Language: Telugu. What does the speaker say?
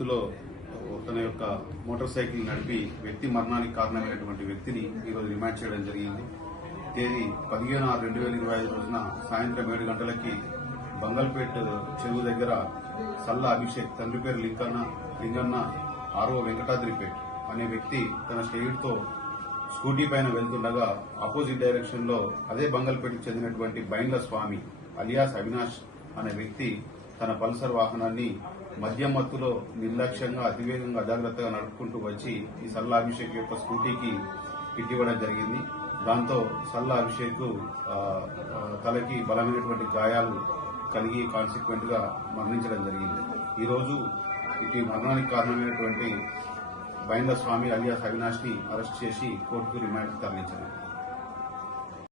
మత్తులో తన యొక్క మోటార్ సైకిల్ నడిపి వ్యక్తి మరణానికి కారణమైనటువంటి వ్యక్తిని ఈరోజు రిమాండ్ చేయడం జరిగింది. తేదీ 15/6/2025 రోజున సాయంత్రం 7 గంటలకి బంగల్పేట్ చెరువు దగ్గర సల్లా అభిషేక్, తండ్రి పేరు లింగన్న ఆర్ఓ వెంకటాద్రిపేట్ అనే వ్యక్తి తన స్నేహితుడితో స్కూటీ పైన వెళ్తుండగా ఆపోజిట్ డైరెక్షన్ లో అదే బంగల్పేటకు చెందినటువంటి బైండ్ల స్వామి అలియాస్ అవినాష్ అనే వ్యక్తి తన పల్సర్ వాహనాన్ని మద్యం మత్తులో నిర్లక్ష్యంగా అతివేగంగా అజాగ్రత్తగా నడుపుకుంటూ వచ్చి ఈ సల్లా అభిషేక్ యొక్క స్కూటీకి ఇవ్వడం జరిగింది. దాంతో సల్లా అభిషేక్ తలకి బలమైనటువంటి గాయాలు కలిగి కాన్సిక్వెంట్ గా మరణించడం జరిగింది. ఈరోజు ఇటు మరణానికి కారణమైనటువంటి బైండ్ల స్వామి అలియాస్ అవినాష్ ని అరెస్ట్ చేసి కోర్టుకు రిమాండ్ తరలించారు.